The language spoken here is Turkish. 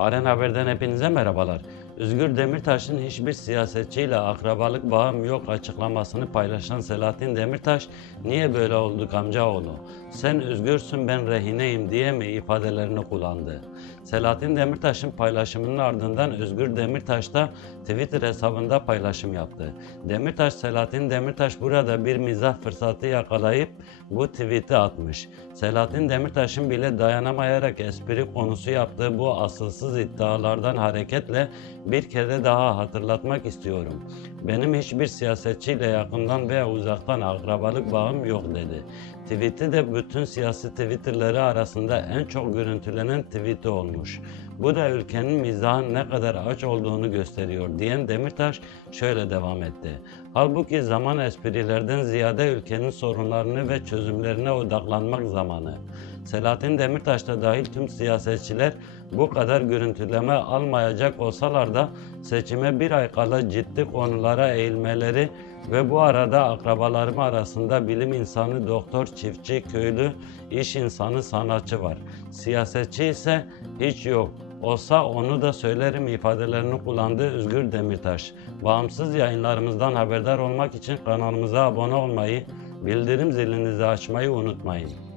Aren Haber'den hepinize merhabalar. Özgür Demirtaş'ın hiçbir siyasetçiyle akrabalık bağım yok açıklamasını paylaşan Selahattin Demirtaş, niye böyle olduk amcaoğlu? Sen özgürsün ben rehineyim diye mi ifadelerini kullandı? Selahattin Demirtaş'ın paylaşımının ardından Özgür Demirtaş da Twitter hesabında paylaşım yaptı. Demirtaş, Selahattin Demirtaş burada bir mizah fırsatı yakalayıp bu tweet'i atmış. Selahattin Demirtaş'ın bile dayanamayarak espri konusu yaptığı bu asılsız iddialardan hareketle bir kere daha hatırlatmak istiyorum. Benim hiçbir siyasetçiyle yakından veya uzaktan akrabalık bağım yok dedi. Tweet'i de bütün siyasi Twitter'ları arasında en çok görüntülenen tweet'i olmuş. Bu da ülkenin mizahın ne kadar aç olduğunu gösteriyor diyen Demirtaş şöyle devam etti. Halbuki zaman esprilerden ziyade ülkenin sorunlarını ve çözümlerine odaklanmak zamanı. Selahattin Demirtaş da dahil tüm siyasetçiler bu kadar görüntüleme almayacak olsalar da seçime bir ay kala ciddi konulara eğilmeleri ve bu arada akrabalarım arasında bilim insanı, doktor, çiftçi, köylü, iş insanı, sanatçı var. Siyasetçi ise hiç yok. Olsa onu da söylerim ifadelerini kullandı Özgür Demirtaş. Bağımsız yayınlarımızdan haberdar olmak için kanalımıza abone olmayı, bildirim zilinizi açmayı unutmayın.